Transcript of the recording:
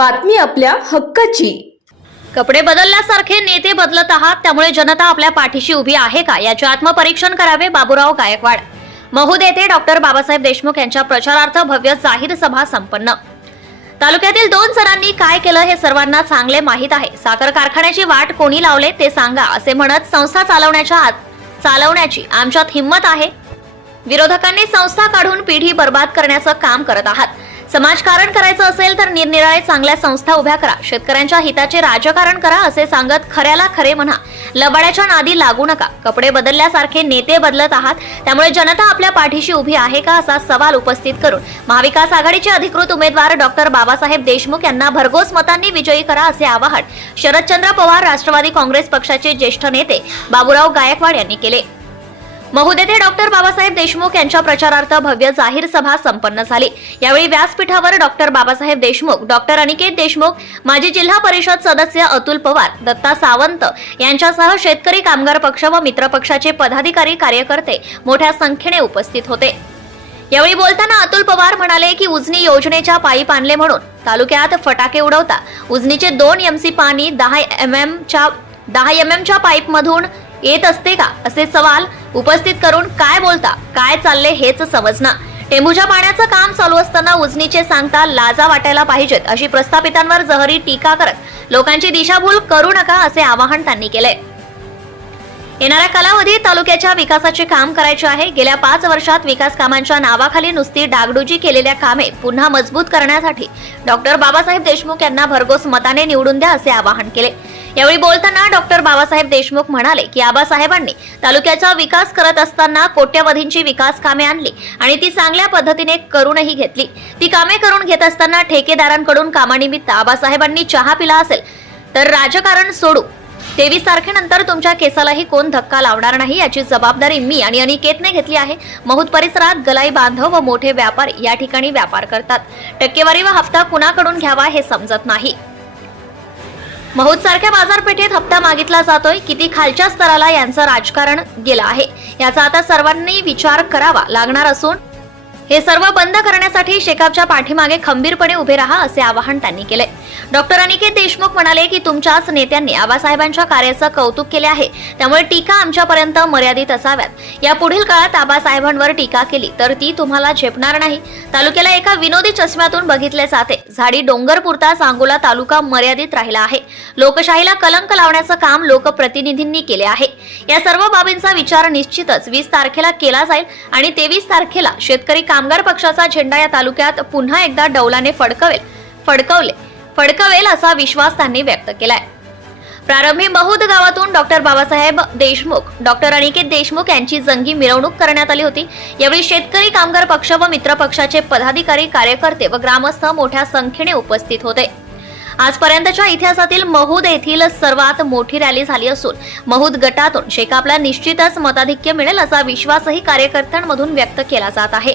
बातमी आपल्या हक्काची. कपडे बदलल्यासारखे नेते बदलत आहात त्यामुळे जनता आपल्या पाठीशी उभी आहे का? याचे आत्मपरीक्षण करावे बाबूराव गायकवाड. महूद येथे डॉक्टर बाबासाहेब देशमुख यांच्या प्रचारार्थ भव्य जाहीर सभा संपन्न. तालुक्यातील दोन सरांनी काय केलं हे सर्वांना चांगले माहीत आहे. साखर कारखान्याची वाट कोणी लावले ते सांगा असे म्हणत संस्था चालवण्याच्या आत चालवण्याची आमच्यात हिंमत आहे. विरोधकांनी संस्था काढून पिढी बर्बाद करण्याचं काम करत आहात. समाजकारण करायचं असेल तर निरनिराळे चांगल्या संस्था उभ्या करा. शेतकऱ्यांच्या हिताचे राजकारण करा असे सांगत खऱ्याला खरे म्हणा. लबाड्याच्या नादी लागू नका. कपडे बदलल्यासारखे नेते बदलत आहात. त्यामुळे जनता आपल्या पाठीशी उभी आहे का असा सवाल उपस्थित करून. महाविकास आघाडीचे अधिकृत उमेदवार डॉक्टर बाबासाहेब देशमुख यांना भरघोस मतांनी विजयी करा असे आवाहन शरदचंद्र पवार राष्ट्रवादी काँग्रेस पक्षाचे ज्येष्ठ नेते बाबूराव गायकवाड यांनी केले. महूद येथे डॉक्टर बाबासाहेब देशमुख यांच्या प्रचारार्थ भव्य जाहीर सभा संपन्न झाली. यावेळी व्यासपीठावर डॉक्टर बाबासाहेब देशमुख डॉक्टर अनिकेत देशमुख माजी जिल्हा परिषद सदस्य अतुल पवार दत्ता सावंत यांच्यासह शेतकरी कामगार पक्ष व मित्र पक्षाचे पदाधिकारी कार्यकर्ते मोठ्या संख्येने उपस्थित होते. यावेळी बोलताना अतुल पवार म्हणाले की उजनी योजनेच्या पाईप आणले म्हणून तालुक्यात फटाके उडवता उजनीचे दोन एमसी पाणी दहा एम च्या दहा एम एमच्या पाईप मधून येत असते का? असे सवाल उपस्थित करून काय बोलता काय चालले हेच समजना टेंभूच्या पाण्याचं काम चालू असताना उजनीचे सांगता लाजा वाटायला पाहिजेत अशी प्रस्थापितांवर जहरी टीका करत लोकांची दिशाभूल करू नका असे आवाहन त्यांनी केले. येणाऱ्या कालावधीत तालुक्याच्या विकासाचे काम करायचे आहे. गेल्या पाच वर्षात विकास कामांच्या नावाखाली नुसती डागडुजी केलेल्या कामे पुन्हा मजबूत करण्यासाठी डॉक्टर बाबासाहेब देशमुख यांना भरघोस मताने निवडून द्या असे आवाहन केले. यावेळी बोलताना डॉक्टर बाबासाहेब देशमुख म्हणाले की आबासाहेबांनी तालुक्याचा विकास करत असताना कोट्यवधींची विकास कामे आणली आणि ती चांगल्या पद्धतीने करूनही घेतली. ती कामे करून घेत असताना ठेकेदारांकडून कामानिमित्त आबासाहेबांनी चहा पिला असेल तर राजकारण सोडू. तेवीस तारखेनंतर तुमच्या केसालाही कोण धक्का लावणार नाही याची जबाबदारी मी आणि अनिकेतने घेतली आहे. महूद परिसरात गलाई बांधव व मोठे व्यापार या ठिकाणी व्यापार करतात. टक्केवारी व हप्ता कुणाकडून घ्यावा हे समजत नाही. महूद सारख्या बाजारपेठेत हप्ता मागितला जातोय. किती खालच्या स्तराला यांचं राजकारण गेलं आहे? याचा आता सर्वांनी विचार करावा लागणार असून हे सर्व बंद करण्यासाठी शेकापच्या पाठीमागे खंबीरपणे उभे राहा असे आवाहन त्यांनी केले डॉक्टर अनिकेत देशमुख म्हणाले की तुमच्याच नेत्यांनी आबासाहेबांच्या कार्याचं कौतुक केले आहे. त्यामुळे टीका आमच्यापर्यंत मर्यादित असाव्यात. या पुढील काळात आबासाहेबांवर टीका केली तर ती तुम्हाला झेपणार नाही. तालुक्याला एका विनोदी चष्म्यातून बघितले जाते. झाडी डोंगरपुरता सांगोला तालुका मर्यादित राहिला आहे. लोकशाहीला कलंक लावण्याचं काम लोकप्रतिनिधींनी केले आहे. या सर्व बाबींचा विचार निश्चितच वीस तारखेला केला जाईल आणि तेवीस तारखेला शेतकरी कामगार पक्षाचा झेंडा या तालुक्यात पुन्हा एकदा डौलाने फडकवेल फडकवले. फडकवेल असा विश्वास त्यांनी व्यक्त केलाय. प्रारंभी महूद गावातून डॉक्टर बाबासाहेब देशमुख डॉक्टर अनिकेत देशमुख यांची जंगी मिरवणूक करण्यात आली होती. यावेळी शेतकरी कामगार पक्ष व मित्र पक्षाचे पदाधिकारी कार्यकर्ते व ग्रामस्थ मोठ्या संख्येने उपस्थित होते. आजपर्यंतच्या इतिहासातील महूद येथील सर्वात मोठी रॅली झाली असून महूद गटातून शेकापला निश्चितच मताधिक्य मिळेल असा विश्वासही कार्यकर्त्यांमधून व्यक्त केला जात आहे.